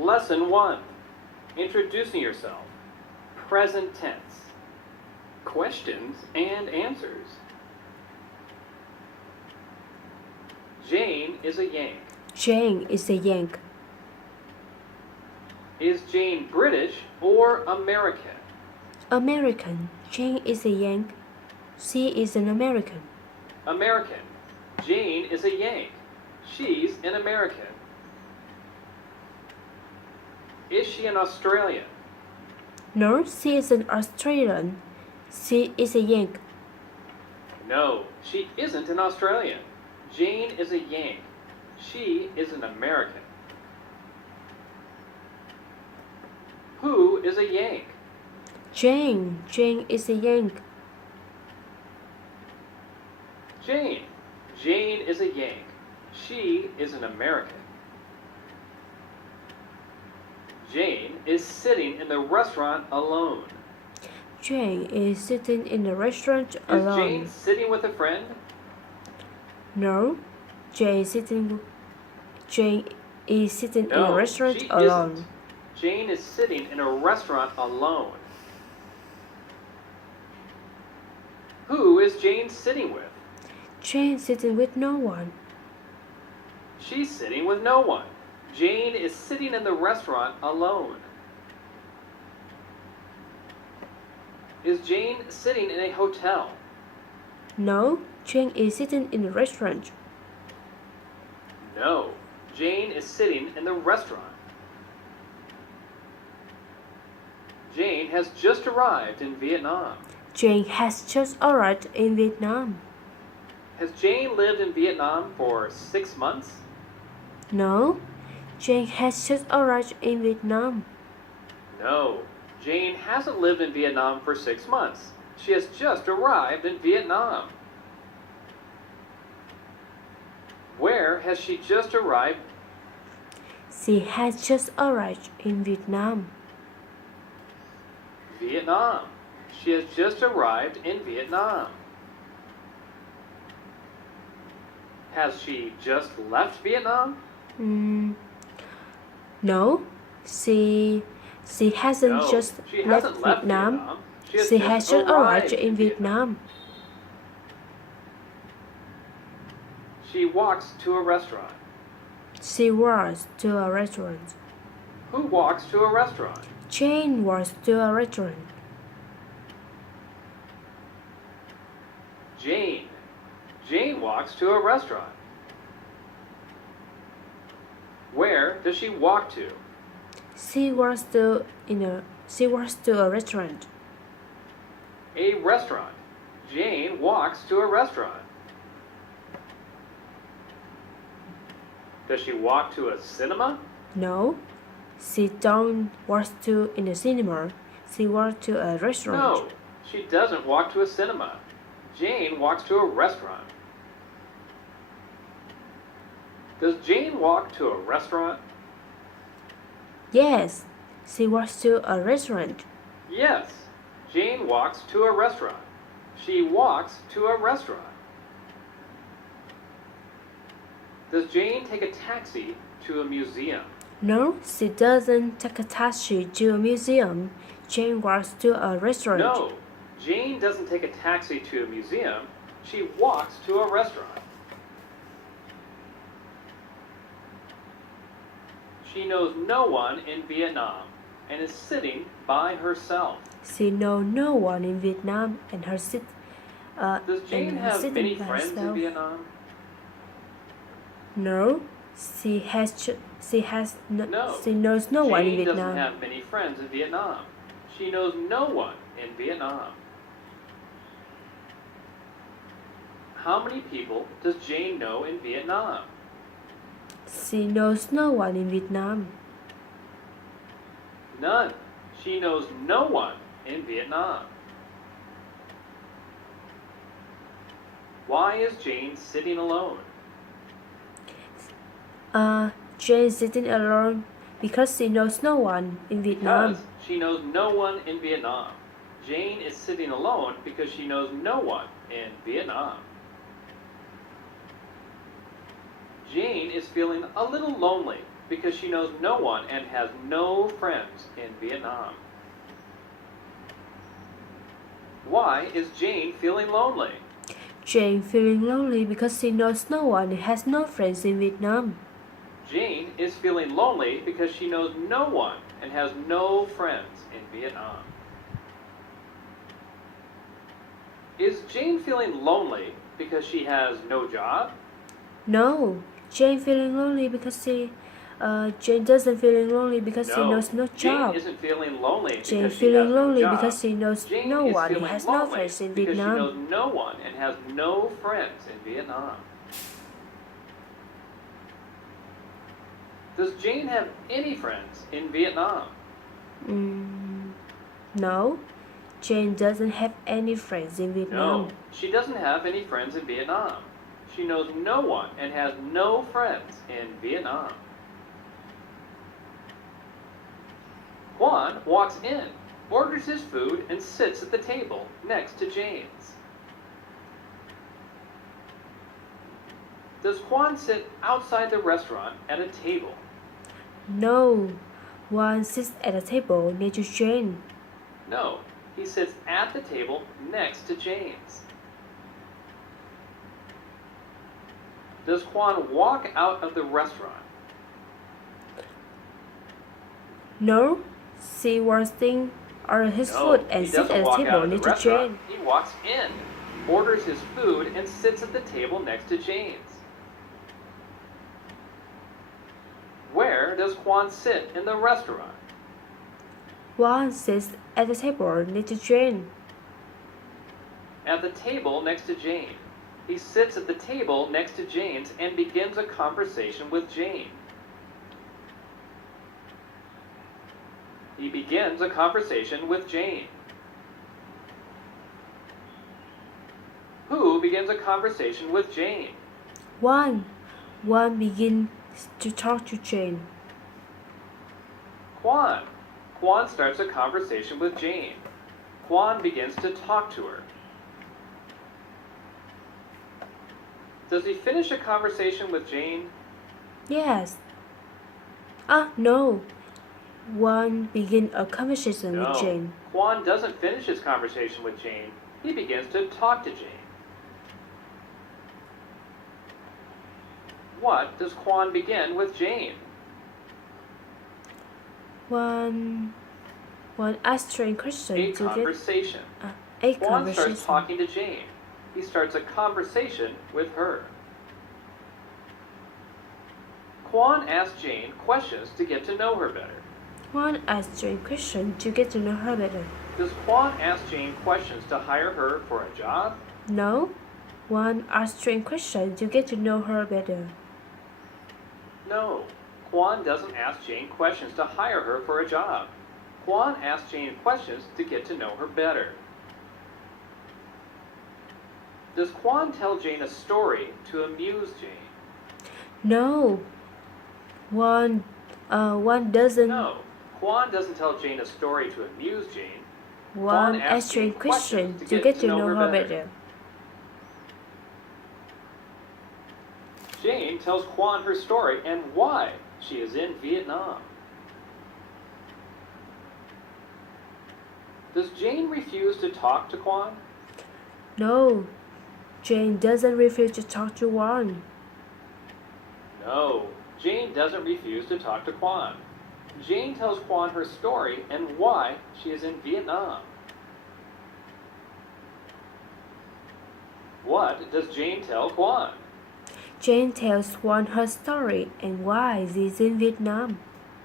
Lesson 1. Introducing yourself. Present tense. Questions and answers. Jane is a Yank. Jane is a Yank. Is Jane British or American? American. Jane is a Yank. She is an American. American. Jane is a Yank. She's an American. Is she an Australian? No, she is an Australian. She is a Yank. No, she isn't an Australian. Jane is a Yank. She is an American. Who is a Yank? Jane. Jane is a Yank. Jane. Jane is a Yank. She is an American. Jane is sitting in the restaurant alone. Jane is sitting in the restaurant Is alone. Jane sitting with a friend? No, Jane is sitting in No, a restaurant she alone. isn't. Jane is sitting in a restaurant alone. Who is Jane sitting with? Jane is sitting with no one. She's sitting with no one. Jane is sitting in the restaurant alone. Is Jane sitting in a hotel? No, Jane is sitting in a restaurant. No, Jane is sitting in the restaurant. Jane has just arrived in Vietnam. Jane has just arrived in Vietnam. Has Jane lived in Vietnam for 6 months? No, Jane has just arrived in Vietnam. No, Jane hasn't lived in Vietnam for 6 months. She has just arrived in Vietnam. Where has she just arrived? She has just arrived in Vietnam. Vietnam. She has just arrived in Vietnam. Has she just left Vietnam? No, she hasn't No, just she left hasn't left Vietnam. Vietnam. She has just arrived in Vietnam. She walks to a restaurant. She walks to a restaurant. Who walks to a restaurant? Jane walks to a restaurant. Jane. Jane walks to a restaurant. Where does she walk to? She walks to a restaurant. A restaurant. Jane walks to a restaurant. Does she walk to a cinema? No, she don't walk to in a cinema. She walks to a restaurant. No, she doesn't walk to a cinema. Jane walks to a restaurant. Does Jane walk to a restaurant? Yes, she walks to a restaurant. Yes, Jane walks to a restaurant. She walks to a restaurant. Does Jane take a taxi to a museum? No, she doesn't take a taxi to a museum. Jane walks to a restaurant. No, Jane doesn't take a taxi to a museum. She walks to a restaurant. She knows no one in Vietnam and is sitting by herself. She knows no one in Vietnam and her sit. Does Jane have sitting many by friends in herself. Vietnam? No, she knows no one in Jane doesn't Vietnam. have many friends in Vietnam. She knows no one in Vietnam. How many people does Jane know in Vietnam? She knows no one in Vietnam. None. She knows no one in Vietnam. Why is Jane sitting alone? Jane sitting alone because she knows no one in Vietnam. Because she knows no one in Vietnam. Jane is sitting alone because she knows no one in Vietnam. Jane is feeling a little lonely because she knows no one and has no friends in Vietnam. Why is Jane feeling lonely? Jane feeling lonely because she knows no one and has no friends in Vietnam. Jane is feeling lonely because she knows no one and has no friends in Vietnam. Is Jane feeling lonely because she has no job? No, Jane feeling lonely because Jane doesn't feeling lonely because she knows no job. Jane isn't feeling lonely because Jane she feeling has lonely no job. because she knows Jane no is one and feeling has no lonely friends in because she knows Vietnam. no one and has no friends in Vietnam. Does Jane have any friends in Vietnam? No, Jane doesn't have any friends in Vietnam. No, she doesn't have any friends in Vietnam. She knows no one and has no friends in Vietnam. Quan walks in, orders his food, and sits at the table next to Jane's. Does Quan sit outside the restaurant at a table? No, Quan sits at a table near to Jane. No, he sits at the table next to Jane's. Does Quan walk out of the restaurant? No, she was sitting on his foot and he sits doesn't at a walk table out of the near to restaurant. Jane. He walks in, orders his food, and sits at the table next to Jane's. Where does Quan sit in the restaurant? Quan sits at the table near to Jane. At the table next to Jane. He sits at the table next to Jane's and begins a conversation with Jane. He begins a conversation with Jane. Who begins a conversation with Jane? Quan begins to talk to Jane. Quan. Quan starts a conversation with Jane. Quan begins to talk to her. Does he finish a conversation with Jane? Yes. No. Quan begins a conversation with Jane. Quan doesn't finish his conversation with Jane. He begins to talk to Jane. What does Quan begin with Jane? Quan asks Jane questions A to conversation. get Quan starts talking to Jane. He starts a conversation with her. Quan asks Jane questions to get to know her better. Quan asks Jane questions to get to know her better. Does Quan ask Jane questions to hire her for a job? No. Quan asks Jane questions to get to know her better. No. Quan doesn't ask Jane questions to hire her for a job. Quan asks Jane questions to get to know her better. Does Quan tell Jane a story to amuse Jane? No. Quan doesn't. No. Quan doesn't tell Jane a story to amuse Jane. Quan asks Jane questions to get to know her better. Jane tells Quan her story and why she is in Vietnam. Does Jane refuse to talk to Quan? No. Jane doesn't refuse to talk to Quan. No, Jane doesn't refuse to talk to Quan. Jane tells Quan her story and why she is in Vietnam. What does Jane tell Quan? Jane tells Quan her story and why she is in Vietnam.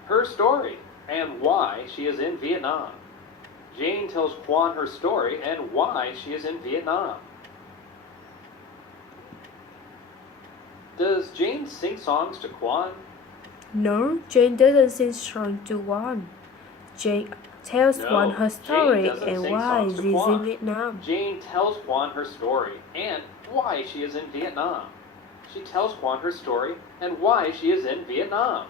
Her story and why she is in Vietnam. Jane tells Quan her story and why she is in Vietnam. Does Jane sing songs to Quan? No, Jane doesn't sing songs to Quan. Jane tells Quan her story and why she is in Vietnam. Jane tells Quan her story and why she is in Vietnam. She tells Quan her story and why she is in Vietnam.